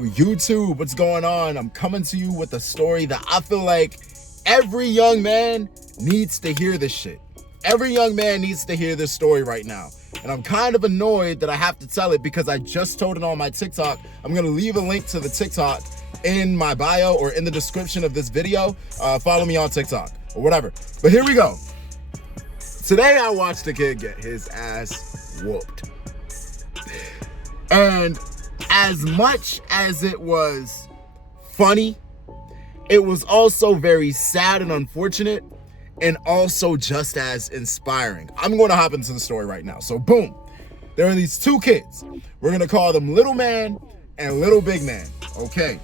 YouTube, what's going on? I'm coming to you with a story that I feel like every young man needs to hear this shit. Every young man needs to hear this story right now. And I'm kind of annoyed that I have to tell it because I just told it on my TikTok. I'm going to leave a link to the TikTok in my bio or in the description of this video. Follow me on TikTok or whatever. But here we go. Today I watched a kid get his ass whooped. And as much as it was funny, it was also very sad and unfortunate, and also just as inspiring. I'm going to hop into the story right now. So boom, there are these two kids. We're going to call them Little Man and Little Big Man. Okay,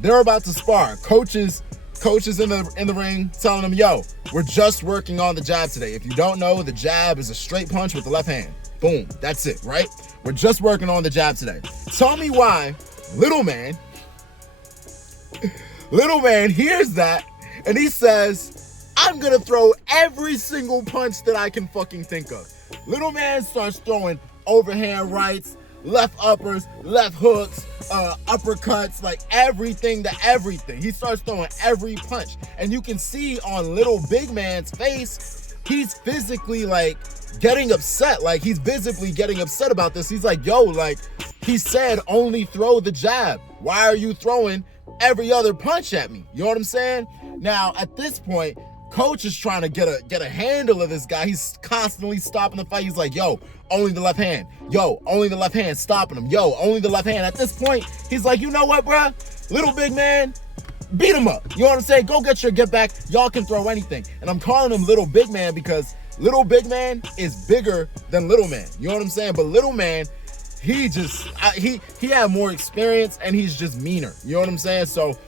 they're about to spar. Coach is in the ring telling them, yo, we're just working on the jab today. If you don't know, the jab is a straight punch with the left hand. Boom, that's it, right? We're just working on the jab today. Tell me why Little Man hears that and he says, I'm gonna throw every single punch that I can fucking think of. Little Man starts throwing overhand rights, left uppers, left hooks, uppercuts, like everything to everything. He starts throwing every punch. And you can see on Little Big Man's face, he's physically like getting upset. Like he's visibly getting upset about this. He's like, yo, like he said, only throw the jab. Why are you throwing every other punch at me? You know what I'm saying? Now, at this point, Coach is trying to get a handle of this guy. He's constantly stopping the fight. He's like, yo, only the left hand. Yo, only the left hand, stopping him. Yo, only the left hand. At this point, he's like, you know what, bruh? Little Big Man, beat him up. You know what I'm saying? Go get your get back. Y'all can throw anything. And I'm calling him Little Big Man because Little Big Man is bigger than Little Man. You know what I'm saying? But Little Man, he had more experience and he's just meaner. You know what I'm saying? So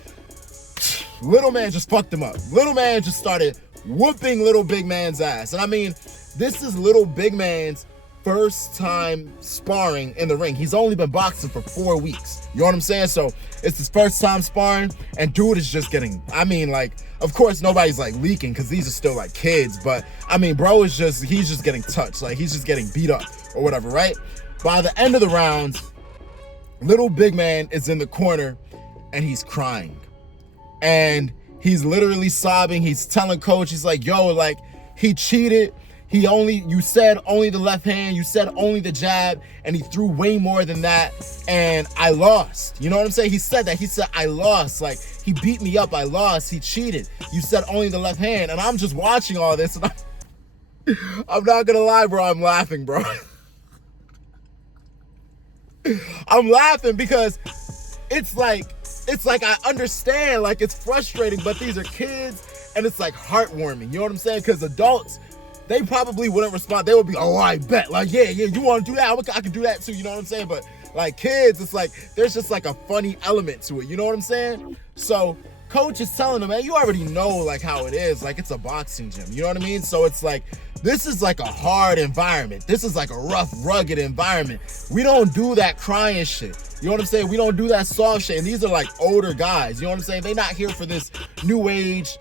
Little Man just fucked him up. Little Man just started whooping Little Big Man's ass. And I mean, this is Little Big Man's first time sparring in the ring. He's only been boxing for 4 weeks. You know what I'm saying? So it's his first time sparring, and dude is just getting, I mean, like, of course nobody's like leaking because these are still like kids, but I mean, bro is just, he's just getting touched. Like he's just getting beat up or whatever, right? By the end of the rounds, Little Big Man is in the corner and he's crying. And he's sobbing. He's telling Coach, he's like, yo, like, he cheated. You said only the left hand, you said only the jab, and he threw way more than that, and I lost. You know what I'm saying? He said that. He said, I lost. Like, he beat me up. I lost. He cheated. You said only the left hand. And I'm just watching all this, and I'm not gonna lie, bro. I'm laughing, bro. I'm laughing because it's like I understand, like it's frustrating, but these are kids and it's like heartwarming. You know what I'm saying? Because adults, they probably wouldn't respond. They would be, oh, I bet. Like, yeah, you want to do that? I can do that too. You know what I'm saying? But like kids, it's like there's just like a funny element to it. You know what I'm saying? So Coach is telling them, man, you already know like how it is. Like it's a boxing gym. You know what I mean? So it's like, this is like a hard environment. This is like a rough, rugged environment. We don't do that crying shit. You know what I'm saying? We don't do that soft shit. And these are like older guys. You know what I'm saying? They're not here for this new age,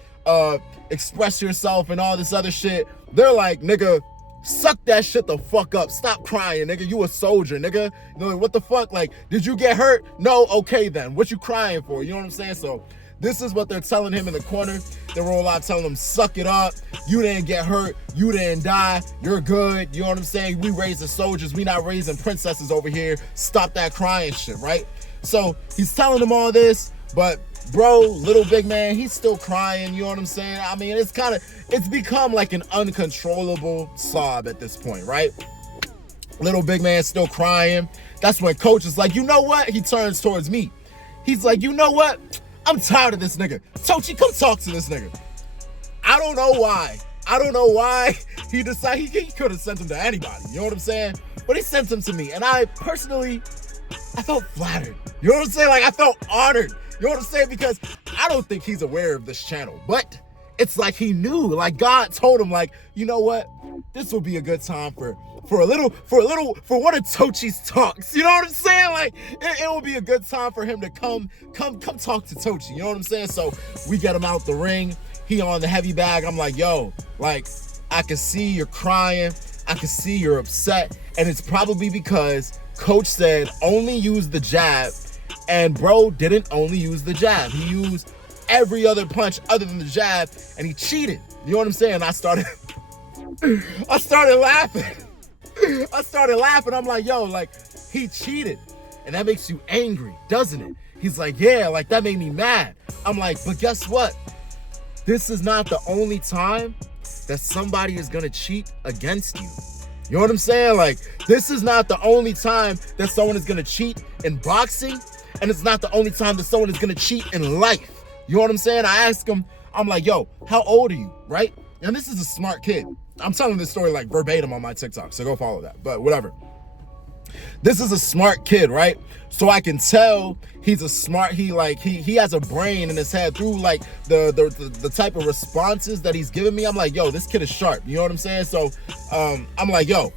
express yourself and all this other shit. They're like, nigga, suck that shit the fuck up. Stop crying, nigga. You a soldier, nigga. You know, like, what the fuck? Like, did you get hurt? No? Okay then. What you crying for? You know what I'm saying? So this is what they're telling him in the corner. They're all out telling him, suck it up. You didn't get hurt. You didn't die. You're good. You know what I'm saying? We raising soldiers. We not raising princesses over here. Stop that crying shit, right? So he's telling them all this, but bro, Little Big Man, he's still crying. You know what I'm saying? I mean, it's become like an uncontrollable sob at this point, right? Little Big Man still crying. That's when Coach is like, you know what? He turns towards me. He's like, you know what? I'm tired of this nigga. Tochi, come talk to this nigga. I don't know why he decided he could have sent him to anybody. You know what I'm saying? But he sent him to me. And I felt flattered. You know what I'm saying? Like I felt honored. You know what I'm saying? Because I don't think he's aware of this channel. But it's like he knew. Like God told him, like, you know what? This will be a good time for one of Tochi's talks. You know what I'm saying? Like it will be a good time for him to come talk to Tochi. You know what I'm saying? So we get him out the ring. He on the heavy bag. I'm like, yo, like I can see you're crying. I can see you're upset. And it's probably because Coach said only use the jab And bro didn't only use the jab. He used every other punch other than the jab, and he cheated. You know what I'm saying? I started laughing. I'm like, yo, like, he cheated. And that makes you angry, doesn't it? He's like, yeah, like, that made me mad. I'm like, but guess what? This is not the only time that somebody is gonna cheat against you. You know what I'm saying? Like, this is not the only time that someone is gonna cheat in boxing, and it's not the only time that someone is gonna cheat in life. You know what I'm saying? I asked him, I'm like, yo, how old are you, right? And this is a smart kid. I'm telling this story like verbatim on my TikTok, so go follow that, but whatever. This is a smart kid, right? So I can tell he's a smart, he has a brain in his head through like the type of responses that he's giving me. I'm like, yo, this kid is sharp. You know what I'm saying? So I'm like, yo,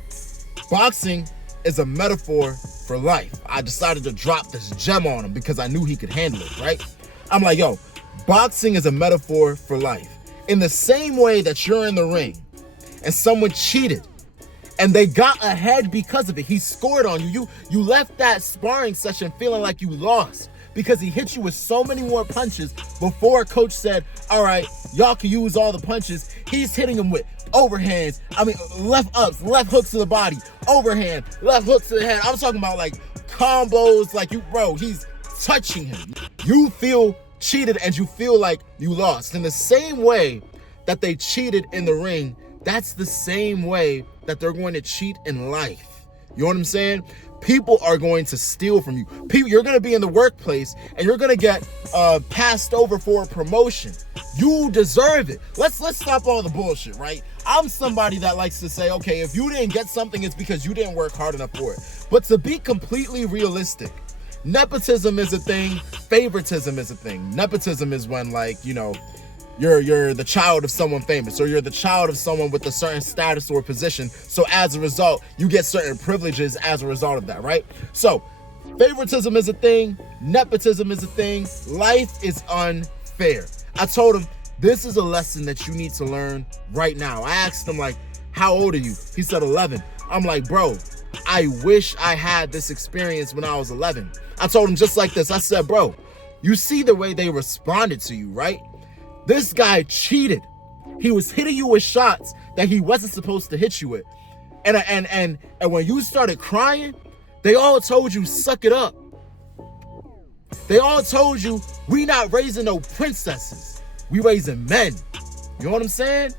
boxing is a metaphor for life. I decided to drop this gem on him because I knew he could handle it, right? I'm like, yo, boxing is a metaphor for life. In the same way that you're in the ring and someone cheated and they got ahead because of it, he scored on you. You left that sparring session feeling like you lost because he hit you with so many more punches before coach said, all right, y'all can use all the punches. He's hitting him with overhands, left ups, left hooks to the body, overhand, left hooks to the head. I'm talking about like combos, like he's touching him. You feel cheated and you feel like you lost. In the same way that they cheated in the ring, that's the same way that they're going to cheat in life. You know what I'm saying? People are going to steal from you. You're going to be in the workplace and you're going to get passed over for a promotion. You deserve it. Let's stop all the bullshit, right? I'm somebody that likes to say, okay, if you didn't get something, it's because you didn't work hard enough for it. But to be completely realistic, nepotism is a thing, favoritism is a thing. Nepotism is when, like, you know, you're the child of someone famous, or you're the child of someone with a certain status or position. So as a result, you get certain privileges as a result of that, right? So favoritism is a thing, nepotism is a thing, life is unfair. I told him, this is a lesson that you need to learn right now. I asked him, like, how old are you? He said 11. I'm like, bro, I wish I had this experience when I was 11. I told him just like this. I said, bro, you see the way they responded to you, right? This guy cheated. He was hitting you with shots that he wasn't supposed to hit you with. And when you started crying, they all told you, suck it up. They all told you, we not raising no princesses. We raising men. You know what I'm saying?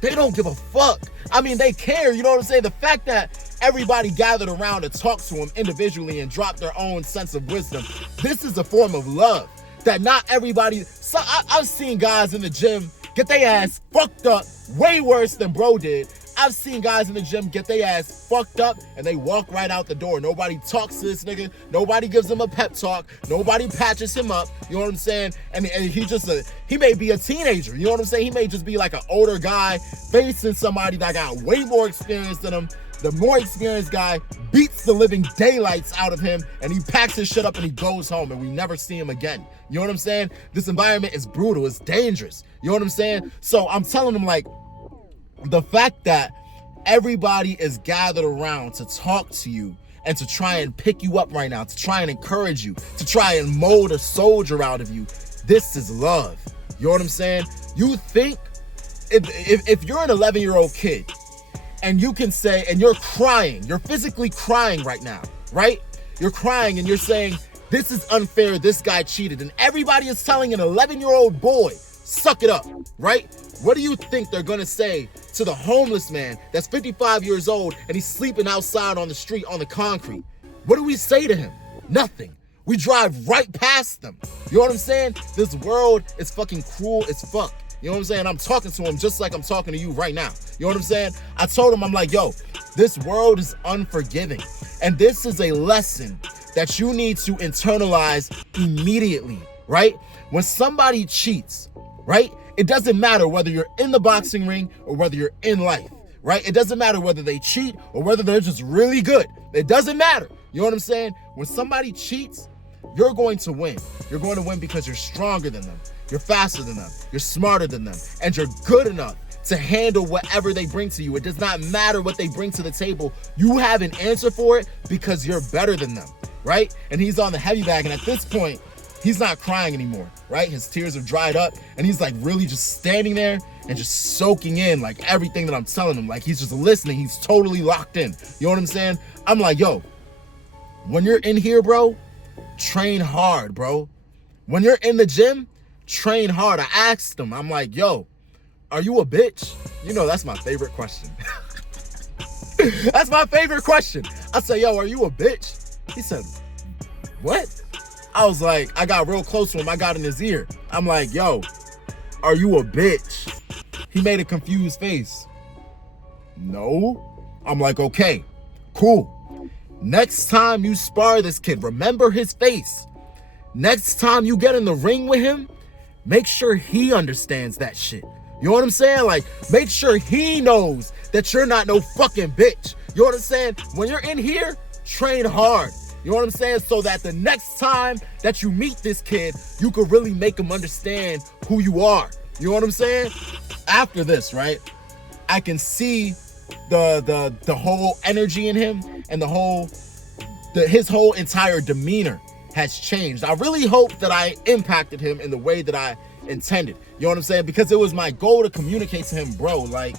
They don't give a fuck. I mean, they care. You know what I'm saying? The fact that everybody gathered around to talk to him individually and drop their own sense of wisdom, this is a form of love that not everybody. So I've seen guys in the gym get their ass fucked up way worse than bro did. I've seen guys in the gym get their ass fucked up and they walk right out the door. Nobody talks to this nigga. Nobody gives him a pep talk. Nobody patches him up. You know what I'm saying? And he may be a teenager. You know what I'm saying? He may just be like an older guy facing somebody that got way more experience than him. The more experienced guy beats the living daylights out of him and he packs his shit up and he goes home and we never see him again. You know what I'm saying? This environment is brutal. It's dangerous. You know what I'm saying? So I'm telling him, like, the fact that everybody is gathered around to talk to you and to try and pick you up right now, to try and encourage you, to try and mold a soldier out of you, this is love. You know what I'm saying? You think, if you're an 11-year-old kid and you can say, and you're crying, you're physically crying right now, right? You're crying and you're saying, this is unfair, this guy cheated, and everybody is telling an 11-year-old boy, suck it up, right? What do you think they're gonna say to the homeless man that's 55 years old and he's sleeping outside on the street on the concrete? What do we say to him? Nothing. We drive right past them. You know what I'm saying? This world is fucking cruel as fuck. You know what I'm saying? I'm talking to him just like I'm talking to you right now. You know what I'm saying? I told him, I'm like, yo, this world is unforgiving. And this is a lesson that you need to internalize immediately, right? When somebody cheats, right? It doesn't matter whether you're in the boxing ring or whether you're in life, right? It doesn't matter whether they cheat or whether they're just really good. It doesn't matter. You know what I'm saying? When somebody cheats, you're going to win. You're going to win because you're stronger than them. You're faster than them. You're smarter than them. And you're good enough to handle whatever they bring to you. It does not matter what they bring to the table. You have an answer for it because you're better than them. right? And he's on the heavy bag, and at this point, he's not crying anymore, right? His tears have dried up, and he's like really just standing there and just soaking in like everything that I'm telling him. Like he's just listening. He's totally locked in. You know what I'm saying? I'm like, yo, when you're in here, bro, train hard, bro. When you're in the gym, train hard. I asked him, I'm like, yo, are you a bitch? You know, that's my favorite question. That's my favorite question. I said, yo, are you a bitch? He said, what? I was like, I got real close to him. I got in his ear. I'm like, yo, are you a bitch? He made a confused face. No. I'm like, okay, cool. Next time you spar this kid, remember his face. Next time you get in the ring with him, make sure he understands that shit. You know what I'm saying? Like, make sure he knows that you're not no fucking bitch. You know what I'm saying? When you're in here, train hard. You know what I'm saying? So that the next time that you meet this kid, you could really make him understand who you are. You know what I'm saying? After this, right, I can see the whole energy in him and his whole entire demeanor has changed. I really hope that I impacted him in the way that I intended. You know what I'm saying? Because it was my goal to communicate to him, bro, like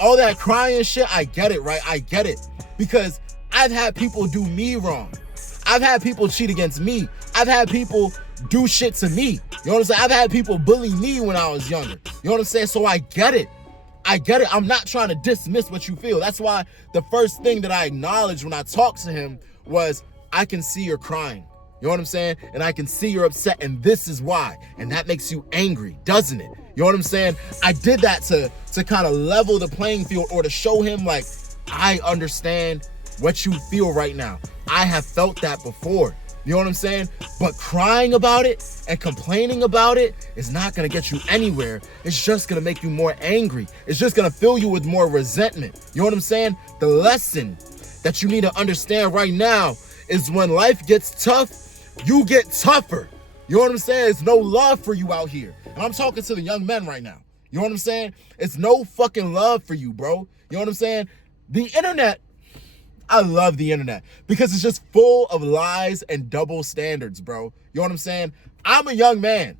all that crying shit, I get it, right? I get it. Because I've had people do me wrong. I've had people cheat against me. I've had people do shit to me. You know what I'm saying? I've had people bully me when I was younger. You know what I'm saying? So I get it. I get it. I'm not trying to dismiss what you feel. That's why the first thing that I acknowledged when I talked to him was, I can see you're crying. You know what I'm saying? And I can see you're upset, and this is why. And that makes you angry, doesn't it? You know what I'm saying? I did that to kind of level the playing field, or to show him, like, I understand what you feel right now. I have felt that before. You know what I'm saying? But crying about it and complaining about it is not going to get you anywhere. It's just going to make you more angry. It's just going to fill you with more resentment. You know what I'm saying? The lesson that you need to understand right now is when life gets tough, you get tougher. You know what I'm saying? It's no love for you out here. And I'm talking to the young men right now. You know what I'm saying? It's no fucking love for you, bro. You know what I'm saying? The internet, I love the internet because it's just full of lies and double standards, bro. You know what I'm saying? I'm a young man.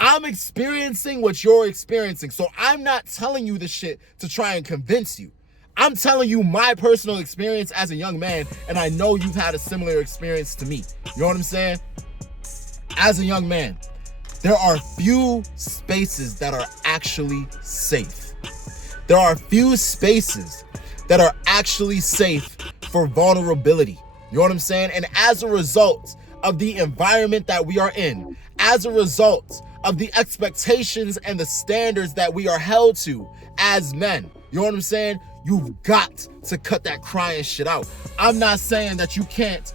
I'm experiencing what you're experiencing. So I'm not telling you this shit to try and convince you. I'm telling you my personal experience as a young man, and I know you've had a similar experience to me. You know what I'm saying? As a young man, there are few spaces that are actually safe. There are few spaces that are actually safe for vulnerability. You know what I'm saying? And as a result of the environment that we are in, as a result of the expectations and the standards that we are held to as men, you know what I'm saying? You've got to cut that crying shit out. I'm not saying that you can't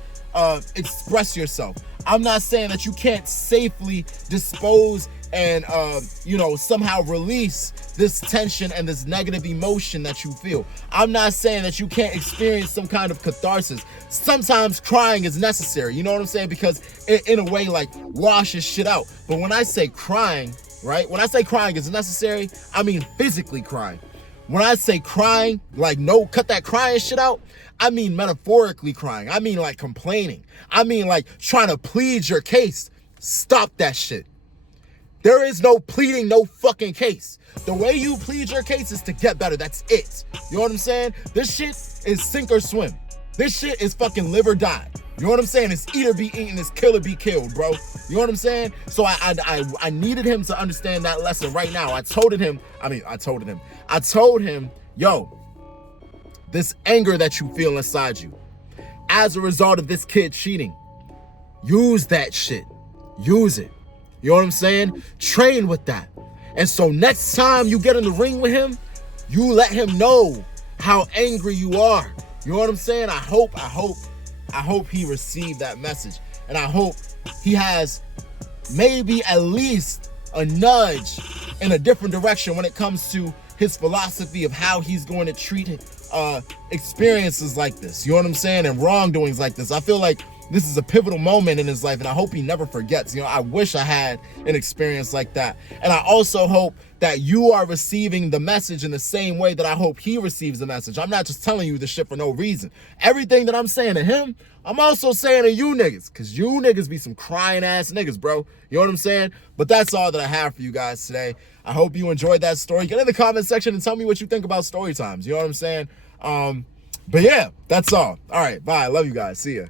express yourself. I'm not saying that you can't safely dispose and, somehow release this tension and this negative emotion that you feel. I'm not saying that you can't experience some kind of catharsis. Sometimes crying is necessary, you know what I'm saying? Because in a way, like, washes shit out. But when I say crying, right? When I say crying is necessary, I mean physically crying. When I say crying, like, no, cut that crying shit out, I mean metaphorically crying. I mean, like, complaining. I mean, like, trying to plead your case. Stop that shit. There is no pleading, no fucking case. The way you plead your case is to get better. That's it. You know what I'm saying? This shit is sink or swim. This shit is fucking live or die. You know what I'm saying? It's eat or be eaten, it's kill or be killed, bro. You know what I'm saying? So I needed him to understand that lesson right now. I told him, yo, this anger that you feel inside you, as a result of this kid cheating, use that shit. Use it. You know what I'm saying? Train with that. And so next time you get in the ring with him, you let him know how angry you are. You know what I'm saying? I hope he received that message. And I hope he has maybe at least a nudge in a different direction when it comes to his philosophy of how he's going to treat experiences like this. You know what I'm saying? And wrongdoings like this. I feel like this is a pivotal moment in his life, and I hope he never forgets. I wish I had an experience like that. And I also hope that you are receiving the message in the same way that I hope he receives the message. I'm not just telling you this shit for no reason. Everything that I'm saying to him, I'm also saying to you niggas, because you niggas be some crying ass niggas, bro. You know what I'm saying? But that's all that I have for you guys today. I hope you enjoyed that story. Get in the comment section and tell me what you think about story times. You know what I'm saying? But yeah, that's all. All right, bye. Love you guys. See ya.